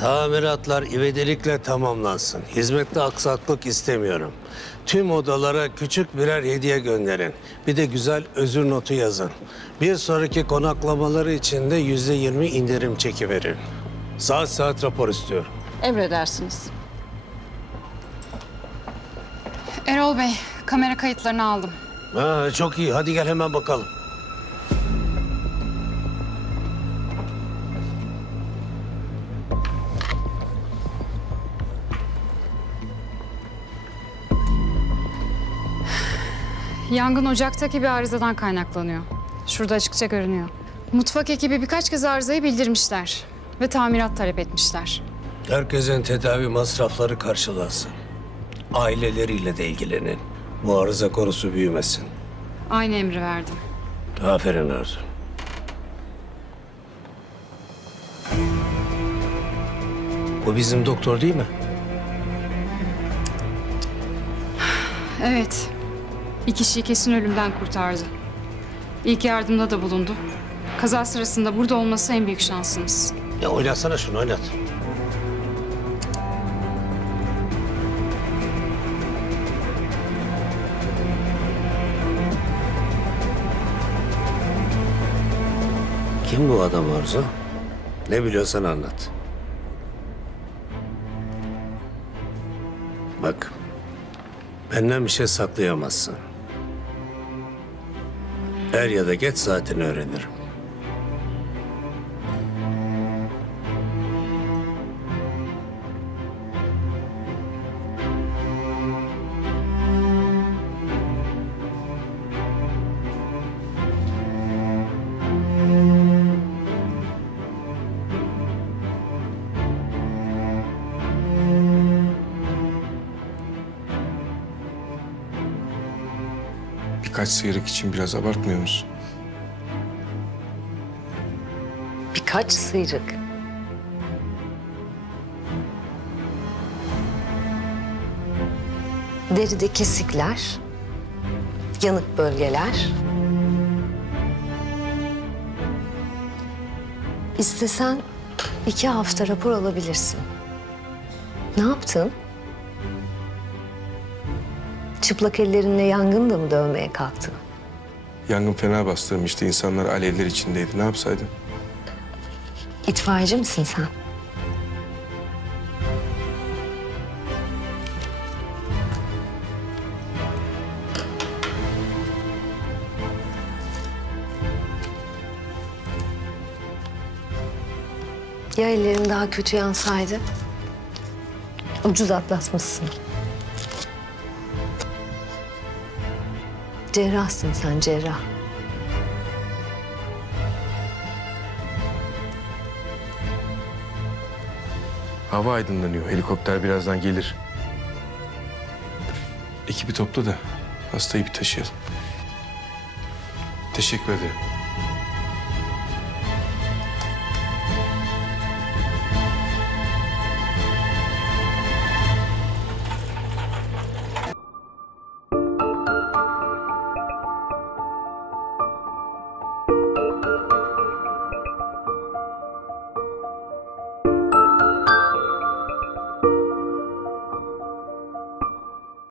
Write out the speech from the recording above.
Tamiratlar ivedilikle tamamlansın. Hizmette aksaklık istemiyorum. Tüm odalara küçük birer hediye gönderin. Bir de güzel özür notu yazın. Bir sonraki konaklamaları için de %20 indirim çekiverin. Saat rapor istiyorum. Emredersiniz. Erol Bey, kamera kayıtlarını aldım. Ha, çok iyi. Hadi gel hemen bakalım. Yangın ocaktaki bir arızadan kaynaklanıyor. Şurada açıkça görünüyor. Mutfak ekibi birkaç kez arızayı bildirmişler ve tamirat talep etmişler. Herkesin tedavi masrafları karşılansın. Aileleriyle de ilgilenin. Bu arıza konusu büyümesin. Aynı emri verdim. Aferin Arzu. Bu bizim doktor değil mi? Evet. Bir kişiyi kesin ölümden kurtardı. İlk yardımda da bulundu. Kaza sırasında burada olması en büyük şansımız. Ya oynatsana şunu, oynat. Kim bu adam Arzu? Ne biliyorsan anlat. Bak, benden bir şey saklayamazsın. Er ya da geç zaten öğrenirim. Birkaç sıyrık için biraz abartmıyor musun? Birkaç sıyrık. Deride kesikler, yanık bölgeler. İstesen 2 hafta rapor alabilirsin. Ne yaptın? Çıplak ellerinle yangını da mı dövmeye kalktın? Yangın fena bastırmıştı. İnsanlar alevler içindeydi. Ne yapsaydın? İtfaiyeci misin sen? Ya ellerin daha kötü yansaydı? Ucuz atlatmışsın. Cerrahsın sen, cerrah. Hava aydınlanıyor. Helikopter birazdan gelir. Ekibi topla da hastayı bir taşıyalım. Teşekkür ederim.